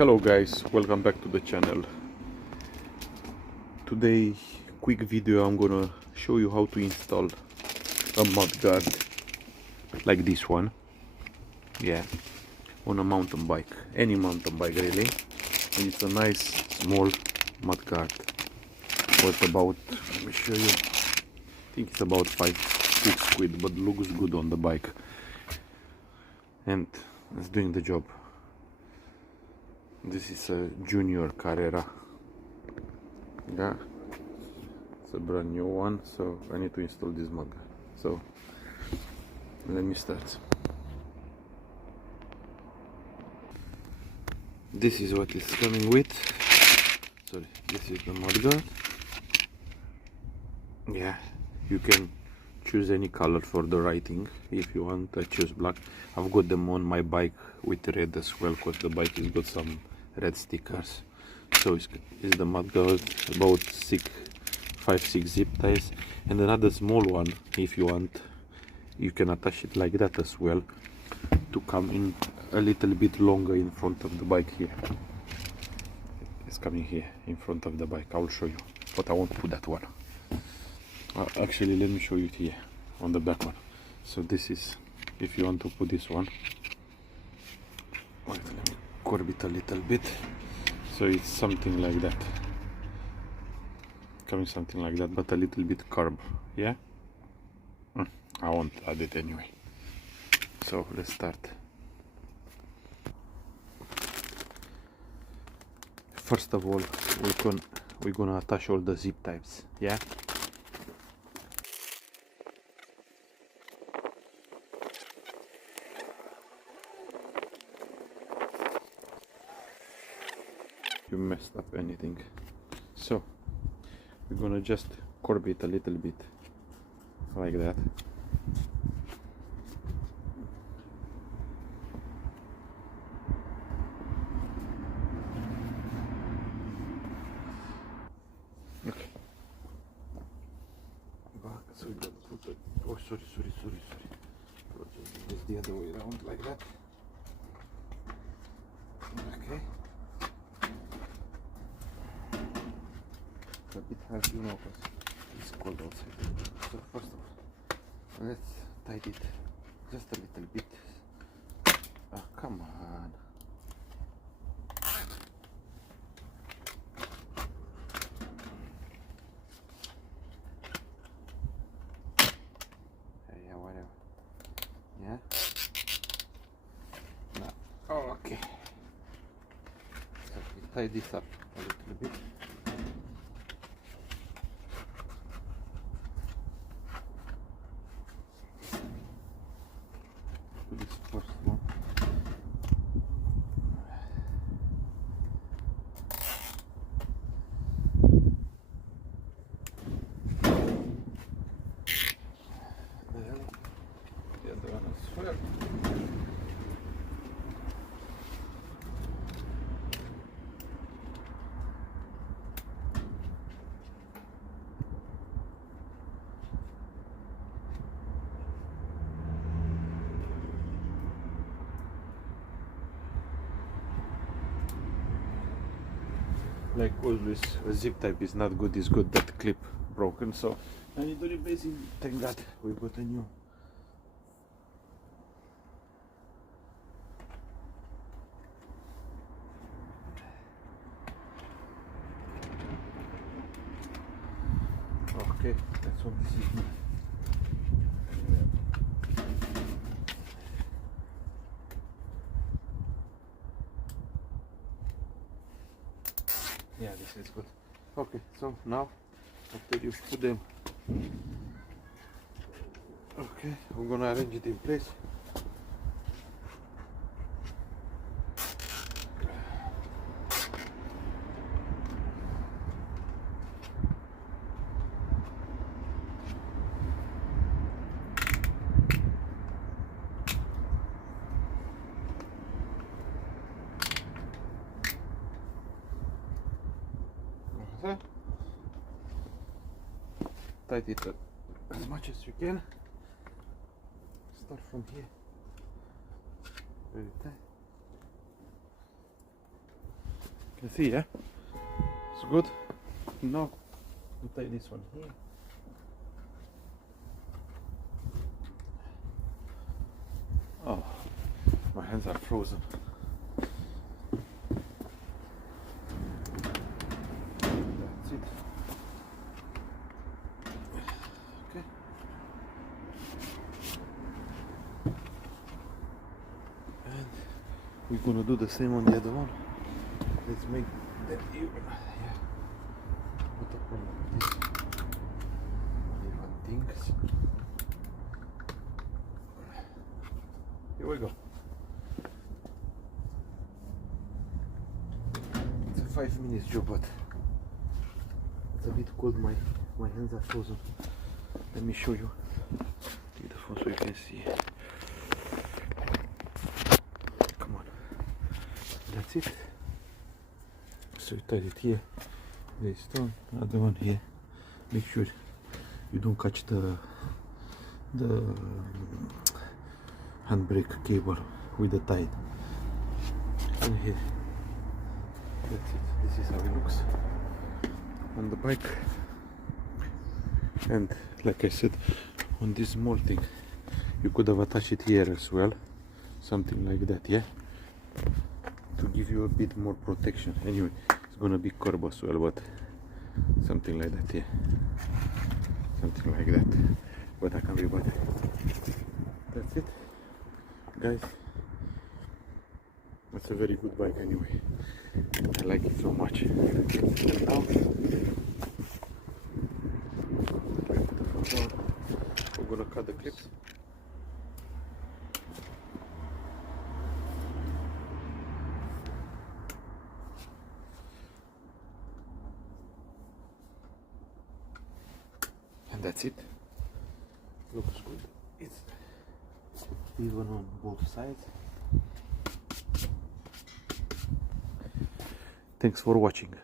Hello guys, welcome back to the channel. Today, quick video, I'm gonna show you how to install a mudguard like this one. Yeah, on a mountain bike, any mountain bike really. And it's a nice small mudguard. Worth about, let me show you, I think it's about 5-6 quid, but looks good on the bike and it's doing the job. This is a Junior Carrera. Yeah, it's a brand new one, so I need to install this mudguard. So let me start. This is what it's coming with. Sorry, this is the mudguard. Yeah, you can choose any color for the writing if you want. I choose black. I've got them on my bike with red as well, because the bike has got some red stickers. So it's the mudguard, about 5-6 zip ties, and another small one if you want. You can attach it like that as well to come in a little bit longer in front of the bike here. It's coming here in front of the bike. I will show you, but I won't put that one. Actually, let me show you it here on the back one. So this is if you want to put this one. Wait, let me curve it a little bit. So it's something like that, coming something like that, but a little bit curved. Yeah, I won't add it anyway. So let's start. First of all, we're gonna attach all the zip ties. Yeah. You messed up anything, so we're gonna just curve it a little bit like that. Okay, back. So we gotta put it. Oh, sorry. Just the other way around like that. Okay. A bit hard, you know, because it's cold outside. So first of all, let's tighten it just a little bit. Oh, come on. Yeah, whatever. Yeah. Now, oh, okay. So we tie this up a little bit. This first one. Then the other one as well. Like always, a zip type is not good, it's good that clip broken, so I need to replace it. Thank God we got a new. Okay, that's what this is. Yeah, this is good. Okay, so now after you put them, okay, we're gonna arrange it in place. Tighten it as much as you can. Start from here. Very tight. You see, yeah? It's good. Now, we tie this one here. Oh, my hands are frozen. That's it. Okay. And we're gonna do the same on the other one. Let's make that even. Yeah. What the problem with this? Even things. Here we go. It's a 5 minutes job, but it's a bit cold. My hands are frozen. Let me show you. Take the phone so you can see. Come on. That's it. So you tie it here. There's stone. Another one here. Make sure you don't catch the handbrake cable with the tie. And here. That's it. This is how it looks on the bike. And like I said, on this small thing, you could have attached it here as well, something like that, yeah, to give you a bit more protection. Anyway, it's gonna be curb as well, but something like that, yeah, something like that. But I can be better. That's it, guys. That's a very good bike anyway. I like it so much. And now we're gonna cut the clips. And that's it. Looks good. It's even on both sides. Thanks for watching.